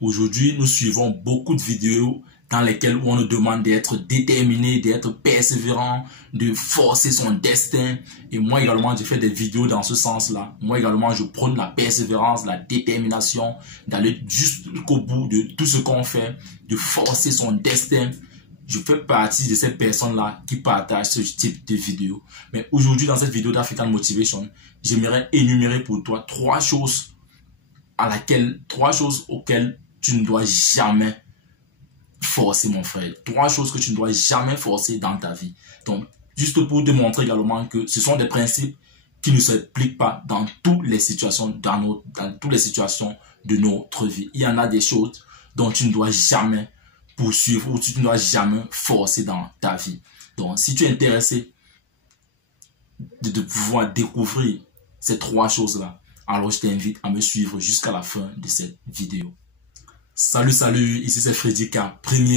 Aujourd'hui, nous suivons beaucoup de vidéos dans lesquelles on nous demande d'être déterminé, d'être persévérant, de forcer son destin. Et moi également, j'ai fait des vidéos dans ce sens-là. Moi également, je prône la persévérance, la détermination, d'aller jusqu'au bout de tout ce qu'on fait, de forcer son destin. Je fais partie de ces personnes-là qui partagent ce type de vidéos. Mais aujourd'hui, dans cette vidéo d'African Motivation, j'aimerais énumérer pour toi trois choses auxquelles tu ne dois jamais forcer, mon frère. Trois choses que tu ne dois jamais forcer dans ta vie. Donc, juste pour te montrer également que ce sont des principes qui ne s'appliquent pas dans toutes les situations, dans toutes les situations de notre vie. Il y en a des choses dont tu ne dois jamais poursuivre ou tu ne dois jamais forcer dans ta vie. Donc, si tu es intéressé de pouvoir découvrir ces trois choses-là, alors je t'invite à me suivre jusqu'à la fin de cette vidéo. Salut, ici c'est Freddy K,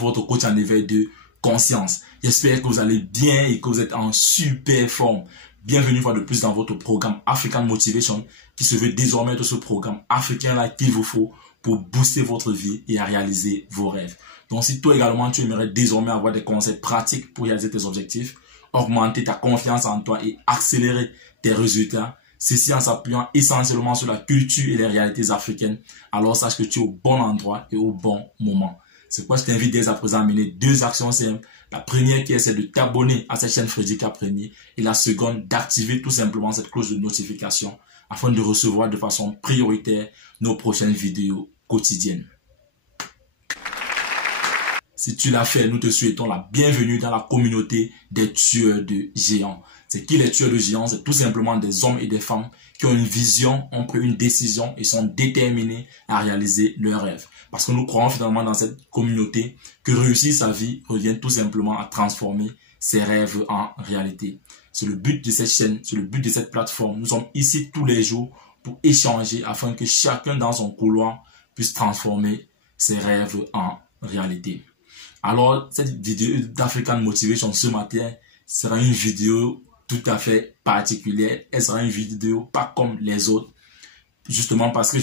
votre coach en éveil de conscience. J'espère que vous allez bien et que vous êtes en super forme. Bienvenue une fois de plus dans votre programme African Motivation qui se veut désormais de ce programme africain-là qu'il vous faut pour booster votre vie et à réaliser vos rêves. Donc si toi également tu aimerais désormais avoir des conseils pratiques pour réaliser tes objectifs, augmenter ta confiance en toi et accélérer tes résultats, ceci en s'appuyant essentiellement sur la culture et les réalités africaines, alors sache que tu es au bon endroit et au bon moment. C'est pourquoi je t'invite dès à présent à mener deux actions simples. La première qui est celle de t'abonner à cette chaîne Freddy K Premier et la seconde d'activer tout simplement cette cloche de notification afin de recevoir de façon prioritaire nos prochaines vidéos quotidiennes. Si tu l'as fait, nous te souhaitons la bienvenue dans la communauté des tueurs de géants. C'est qui les tueurs de géants? C'est tout simplement des hommes et des femmes qui ont une vision, ont pris une décision et sont déterminés à réaliser leurs rêves. Parce que nous croyons finalement dans cette communauté que réussir sa vie revient tout simplement à transformer ses rêves en réalité. C'est le but de cette chaîne, c'est le but de cette plateforme. Nous sommes ici tous les jours pour échanger afin que chacun dans son couloir puisse transformer ses rêves en réalité. Alors, cette vidéo d'African Motivation ce matin sera une vidéo tout à fait particulière. Elle sera une vidéo pas comme les autres. Justement parce que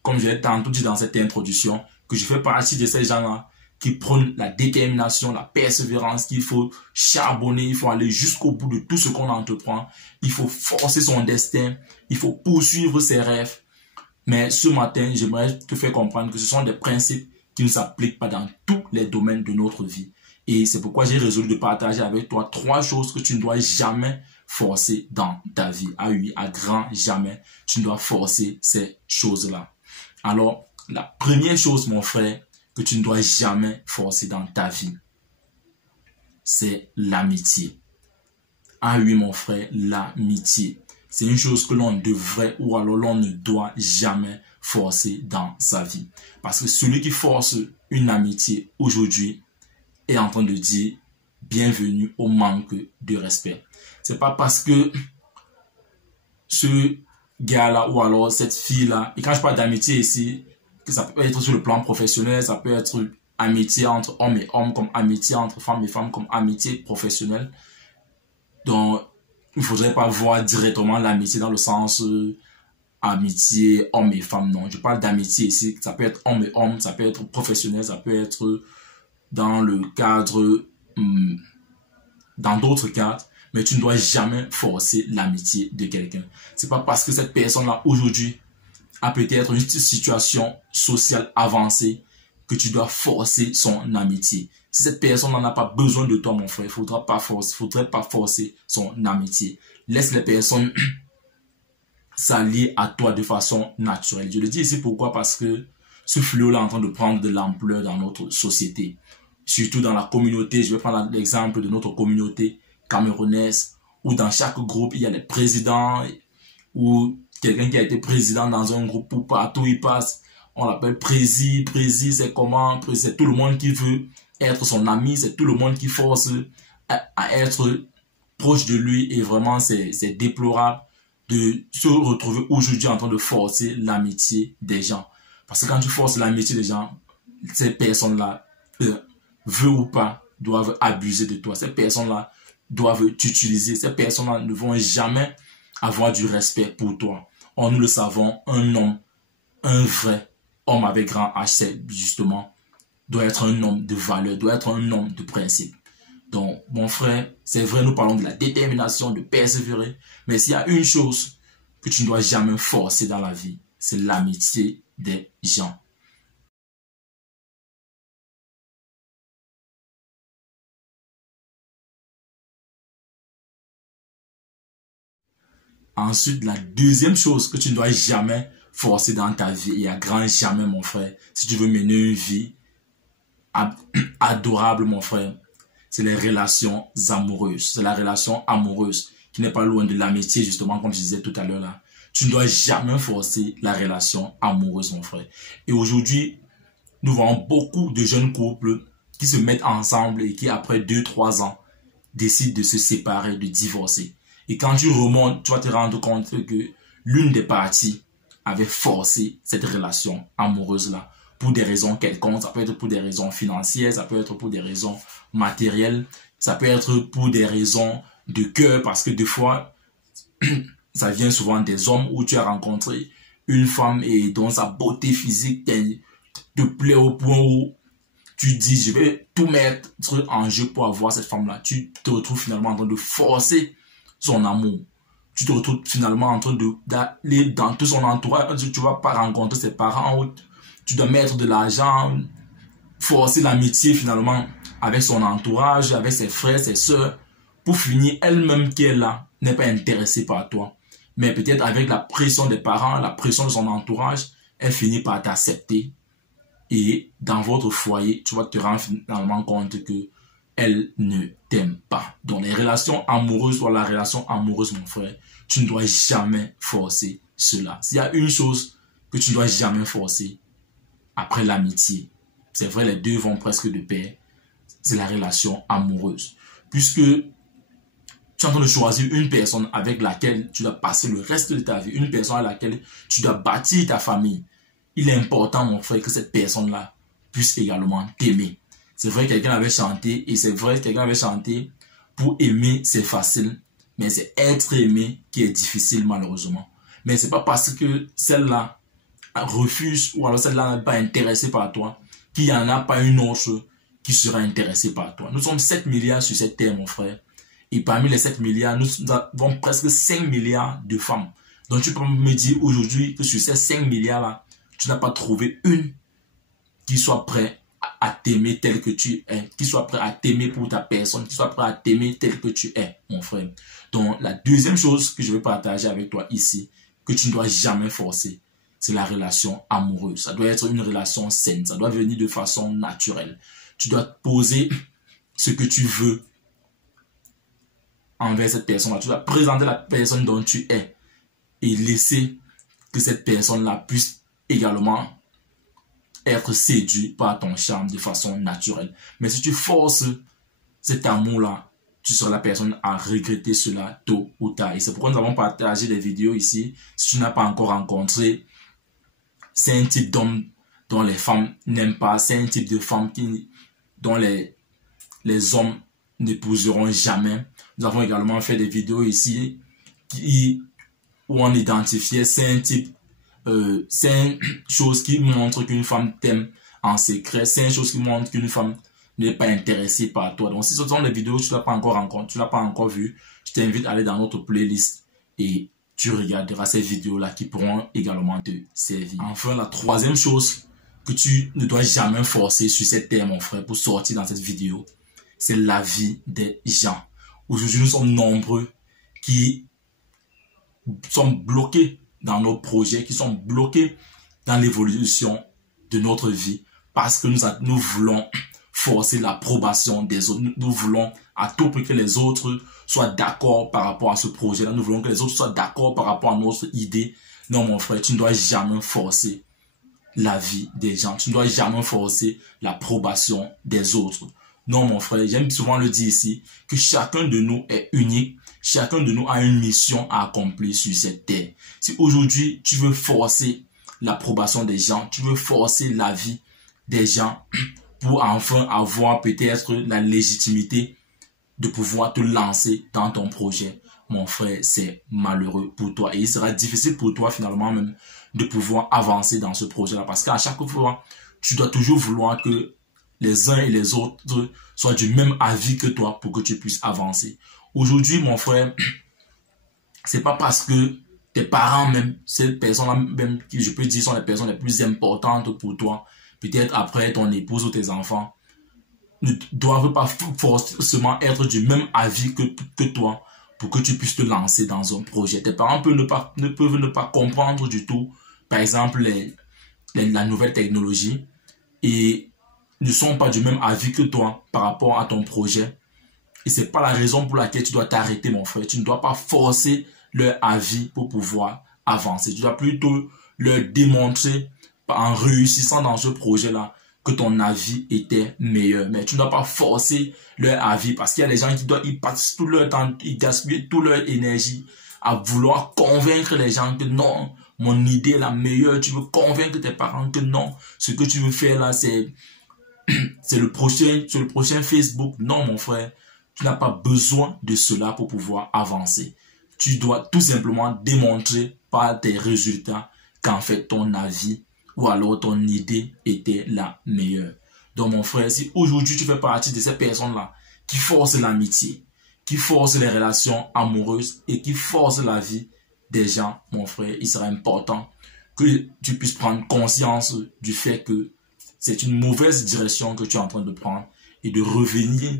comme je l'ai tantôt dit dans cette introduction, que je fais partie de ces gens-là qui prônent la détermination, la persévérance, qu'il faut charbonner, il faut aller jusqu'au bout de tout ce qu'on entreprend. Il faut forcer son destin, il faut poursuivre ses rêves. Mais ce matin, j'aimerais te faire comprendre que ce sont des principes qui ne s'appliquent pas dans tous les domaines de notre vie. Et c'est pourquoi j'ai résolu de partager avec toi trois choses que tu ne dois jamais forcer dans ta vie. Ah oui, à grand jamais, tu ne dois forcer ces choses-là. Alors, la première chose, mon frère, que tu ne dois jamais forcer dans ta vie, c'est l'amitié. Ah oui, mon frère, l'amitié. C'est une chose que l'on devrait ou alors l'on ne doit jamais forcer dans sa vie. Parce que celui qui force une amitié aujourd'hui est en train de dire bienvenue au manque de respect. C'est pas parce que ce gars-là ou alors cette fille-là, et quand je parle d'amitié ici, que ça peut être sur le plan professionnel, ça peut être amitié entre hommes et hommes, comme amitié entre femmes et femmes, comme amitié professionnelle. Donc, il ne faudrait pas voir directement l'amitié dans le sens amitié homme et femme. Non, je parle d'amitié ici. Ça peut être homme et homme, ça peut être professionnel, ça peut être dans le cadre, dans d'autres cadres. Mais tu ne dois jamais forcer l'amitié de quelqu'un. C'est pas parce que cette personne-là aujourd'hui a peut-être une situation sociale avancée que tu dois forcer son amitié. Si cette personne n'en a pas besoin de toi, mon frère, il ne faudrait pas forcer son amitié. Laisse les personnes s'allier à toi de façon naturelle. Je le dis ici pourquoi? Parce que ce fléau-là est en train de prendre de l'ampleur dans notre société. Surtout dans la communauté, je vais prendre l'exemple de notre communauté camerounaise, où dans chaque groupe, il y a les présidents, ou quelqu'un qui a été président dans un groupe, où partout il passe, on l'appelle prési, c'est comment, c'est tout le monde qui veut être son ami, c'est tout le monde qui force à être proche de lui, et vraiment c'est déplorable de se retrouver aujourd'hui en train de forcer l'amitié des gens. Parce que quand tu forces l'amitié des gens, ces personnes-là, veut ou pas, doivent abuser de toi. Ces personnes-là doivent t'utiliser. Ces personnes-là ne vont jamais avoir du respect pour toi. Or, nous le savons, un homme, un vrai, homme avec grand H, c'est justement, doit être un homme de valeur, doit être un homme de principe. Donc, mon frère, c'est vrai, nous parlons de la détermination, de persévérer, mais s'il y a une chose que tu ne dois jamais forcer dans la vie, c'est l'amitié des gens. Ensuite, la deuxième chose que tu ne dois jamais forcer dans ta vie, et à grand jamais, mon frère, si tu veux mener une vie adorable, mon frère, c'est les relations amoureuses. C'est la relation amoureuse qui n'est pas loin de l'amitié, justement, comme je disais tout à l'heure là. Tu ne dois jamais forcer la relation amoureuse, mon frère. Et aujourd'hui, nous voyons beaucoup de jeunes couples qui se mettent ensemble et qui, après 2-3 ans, décident de se séparer, de divorcer. Et quand tu remontes, tu vas te rendre compte que l'une des parties avait forcé cette relation amoureuse-là pour des raisons quelconques. Ça peut être pour des raisons financières, ça peut être pour des raisons matérielles, ça peut être pour des raisons de cœur, parce que des fois, ça vient souvent des hommes où tu as rencontré une femme et dont sa beauté physique te plaît au point où tu dis, je vais tout mettre en jeu pour avoir cette femme-là. Tu te retrouves finalement en train de forcer son amour. Tu te retrouves finalement en train d'aller dans tout son entourage. Tu ne vas pas rencontrer ses parents. Tu dois mettre de l'argent, forcer l'amitié finalement avec son entourage, avec ses frères, ses soeurs, pour finir elle-même qui est là, n'est pas intéressée par toi. Mais peut-être avec la pression des parents, la pression de son entourage, elle finit par t'accepter. Et dans votre foyer, tu vas te rendre finalement compte que elle ne t'aime pas. Donc les relations amoureuses ou la relation amoureuse, mon frère, tu ne dois jamais forcer cela. S'il y a une chose que tu ne dois jamais forcer, après l'amitié, c'est vrai, les deux vont presque de pair, c'est la relation amoureuse. Puisque tu es en train de choisir une personne avec laquelle tu dois passer le reste de ta vie, une personne à laquelle tu dois bâtir ta famille. Il est important, mon frère, que cette personne-là puisse également t'aimer. C'est vrai, quelqu'un avait chanté, et c'est vrai, quelqu'un avait chanté, pour aimer, c'est facile, mais c'est être aimé qui est difficile, malheureusement. Mais c'est pas parce que celle-là refuse, ou alors celle-là n'est pas intéressée par toi, qu'il n'y en a pas une autre qui sera intéressée par toi. Nous sommes 7 milliards sur cette terre, mon frère. Et parmi les 7 milliards, nous avons presque 5 milliards de femmes. Donc tu peux me dire aujourd'hui que sur ces 5 milliards-là, tu n'as pas trouvé une qui soit prête à t'aimer tel que tu es, qui soit prêt à t'aimer pour ta personne, qui soit prêt à t'aimer tel que tu es, mon frère. Donc, la deuxième chose que je vais partager avec toi ici, que tu ne dois jamais forcer, c'est la relation amoureuse. Ça doit être une relation saine, ça doit venir de façon naturelle. Tu dois te poser ce que tu veux envers cette personne-là. Tu dois présenter la personne dont tu es et laisser que cette personne-là puisse également être séduit par ton charme de façon naturelle. Mais si tu forces cet amour-là, tu seras la personne à regretter cela tôt ou tard. Et c'est pourquoi nous avons partagé des vidéos ici. Si tu n'as pas encore rencontré, c'est un type d'homme dont les femmes n'aiment pas. C'est un type de femme dont les hommes n'épouseront jamais. Nous avons également fait des vidéos ici où on identifiait, c'est un type, c'est une chose qui montre qu'une femme t'aime en secret, c'est une chose qui montre qu'une femme n'est pas intéressée par toi. Donc si ce sont des vidéos que tu n'as pas encore rencontré, tu n'as pas encore vu, je t'invite à aller dans notre playlist et tu regarderas ces vidéos-là qui pourront également te servir. Enfin, la troisième chose que tu ne dois jamais forcer sur cette terre, mon frère, pour sortir dans cette vidéo, c'est l'avis des gens. Aujourd'hui, nous sommes nombreux qui sont bloqués dans nos projets, qui sont bloqués dans l'évolution de notre vie parce que nous voulons forcer l'approbation des autres. Nous voulons à tout prix que les autres soient d'accord par rapport à ce projet-là. Nous voulons que les autres soient d'accord par rapport à notre idée. Non, mon frère, tu ne dois jamais forcer l'avis des gens. Tu ne dois jamais forcer l'approbation des autres. Non, mon frère, j'aime souvent le dire ici, que chacun de nous est unique. Chacun de nous a une mission à accomplir sur cette terre. Si aujourd'hui, tu veux forcer l'approbation des gens, tu veux forcer l'avis des gens pour enfin avoir peut-être la légitimité de pouvoir te lancer dans ton projet, mon frère, c'est malheureux pour toi. Et il sera difficile pour toi finalement même de pouvoir avancer dans ce projet-là. Parce qu'à chaque fois, tu dois toujours vouloir que les uns et les autres soient du même avis que toi pour que tu puisses avancer. Aujourd'hui, mon frère, c'est pas parce que tes parents même, ces personnes-là même, qui je peux dire sont les personnes les plus importantes pour toi, peut-être après ton épouse ou tes enfants, ne doivent pas forcément être du même avis que toi pour que tu puisses te lancer dans un projet. Tes parents peuvent ne pas comprendre du tout, par exemple, la nouvelle technologie et ne sont pas du même avis que toi par rapport à ton projet. Et c'est pas la raison pour laquelle tu dois t'arrêter, mon frère. Tu ne dois pas forcer leur avis pour pouvoir avancer. Tu dois plutôt leur démontrer en réussissant dans ce projet-là que ton avis était meilleur. Mais tu ne dois pas forcer leur avis parce qu'il y a des gens ils passent tout leur temps, ils gaspillent toute leur énergie à vouloir convaincre les gens que non, mon idée est la meilleure. Tu veux convaincre tes parents que non, ce que tu veux faire là, c'est le prochain Facebook. Non, mon frère, tu n'as pas besoin de cela pour pouvoir avancer. Tu dois tout simplement démontrer par tes résultats qu'en fait ton avis ou alors ton idée était la meilleure. Donc mon frère, si aujourd'hui tu fais partie de ces personnes-là qui forcent l'amitié, qui forcent les relations amoureuses et qui forcent la vie des gens, mon frère, il sera important que tu puisses prendre conscience du fait que c'est une mauvaise direction que tu es en train de prendre et de revenir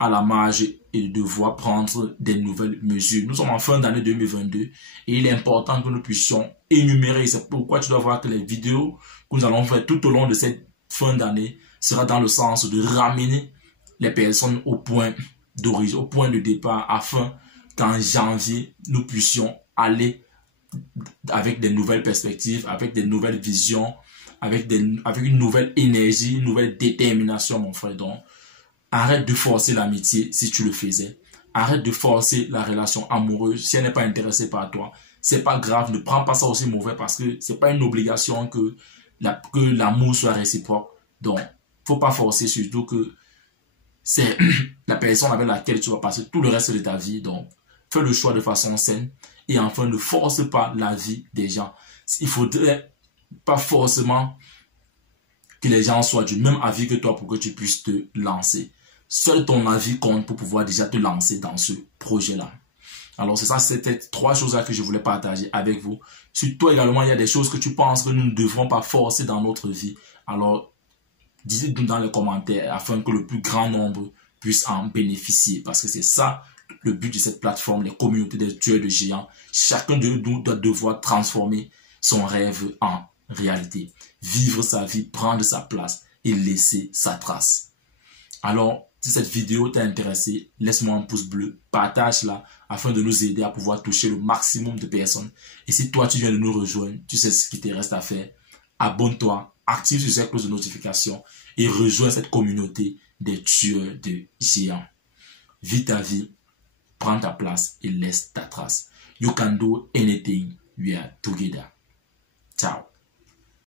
à la marge et de devoir prendre des nouvelles mesures. Nous sommes en fin d'année 2022 et il est important que nous puissions énumérer. C'est pourquoi tu dois voir que les vidéos que nous allons faire tout au long de cette fin d'année sera dans le sens de ramener les personnes au point d'origine, au point de départ, afin qu'en janvier, nous puissions aller avec des nouvelles perspectives, avec des nouvelles visions, avec une nouvelle énergie, une nouvelle détermination, mon frère. Donc, arrête de forcer l'amitié si tu le faisais. Arrête de forcer la relation amoureuse si elle n'est pas intéressée par toi. C'est pas grave, ne prends pas ça aussi mauvais parce que c'est pas une obligation que l'amour soit réciproque. Donc, faut pas forcer, surtout que c'est la personne avec laquelle tu vas passer tout le reste de ta vie. Donc, fais le choix de façon saine et enfin ne force pas la vie des gens. Il faudrait pas forcément que les gens soient du même avis que toi pour que tu puisses te lancer. Seul ton avis compte pour pouvoir déjà te lancer dans ce projet-là. Alors c'est ça, c'était 3 choses-là que je voulais partager avec vous. Sur toi également, il y a des choses que tu penses que nous ne devrons pas forcer dans notre vie. Alors, dites-nous dans les commentaires afin que le plus grand nombre puisse en bénéficier. Parce que c'est ça le but de cette plateforme, les communautés des tueurs de géants. Chacun de nous doit devoir transformer son rêve en réalité. Vivre sa vie, prendre sa place et laisser sa trace. Alors, si cette vidéo t'a intéressé, laisse-moi un pouce bleu, partage-la afin de nous aider à pouvoir toucher le maximum de personnes. Et si toi, tu viens de nous rejoindre, tu sais ce qu'il te reste à faire. Abonne-toi, active sur cette cloche de notification et rejoins cette communauté des tueurs de géants. Vis ta vie, prends ta place et laisse ta trace. You can do anything, we are together.